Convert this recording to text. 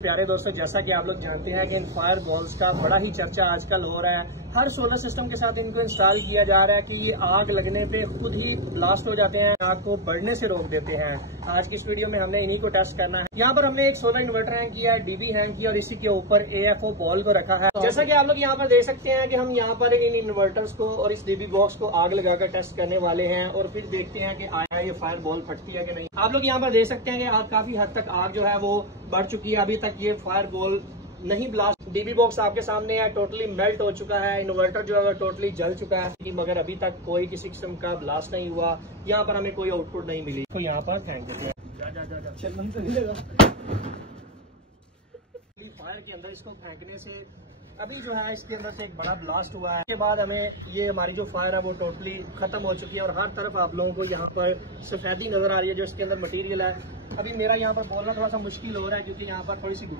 प्यारे दोस्तों, जैसा कि आप लोग जानते हैं कि इन फायर बॉल्स का बड़ा ही चर्चा आजकल हो रहा है। हर सोलर सिस्टम के साथ इनको इंस्टॉल किया जा रहा है कि ये आग लगने पे खुद ही ब्लास्ट हो जाते हैं, आग को बढ़ने से रोक देते हैं। आज की इस वीडियो में हमने इन्हीं को टेस्ट करना है। यहाँ पर हमने एक सोलर इन्वर्टर हैंग किया है, डीबी हैंग किया और इसी के ऊपर AFO बॉल को रखा है। जैसा कि आप लोग यहाँ पर देख सकते हैं कि हम यहाँ पर इन इन्वर्टर्स को और इस डीबी बॉक्स को आग लगाकर टेस्ट करने वाले हैं और फिर देखते हैं कि आया ये फायर बॉल फटती है कि नहीं। आप लोग यहाँ पर देख सकते हैं कि काफी हद तक आग जो है वो बढ़ चुकी है। अभी तक ये फायर बॉल नहीं ब्लास्ट। डीबी बॉक्स आपके सामने है, टोटली मेल्ट हो चुका है। इन्वर्टर जो है टोटली जल चुका है, मगर अभी तक कोई किसी किस्म का ब्लास्ट नहीं हुआ। यहाँ पर हमें कोई आउटपुट नहीं मिली। तो यहाँ पर फेंक देते हैं। फायर के अंदर इसको फेंकने से अभी जो है इसके अंदर से एक बड़ा ब्लास्ट हुआ है। इसके बाद हमें ये हमारी जो फायर है वो टोटली खत्म हो चुकी है और हर तरफ आप लोगों को यहाँ पर सफेदी नजर आ रही है जो इसके अंदर मटेरियल है। अभी मेरा यहाँ पर बोलना थोड़ा सा मुश्किल हो रहा है क्योंकि यहाँ पर थोड़ी सी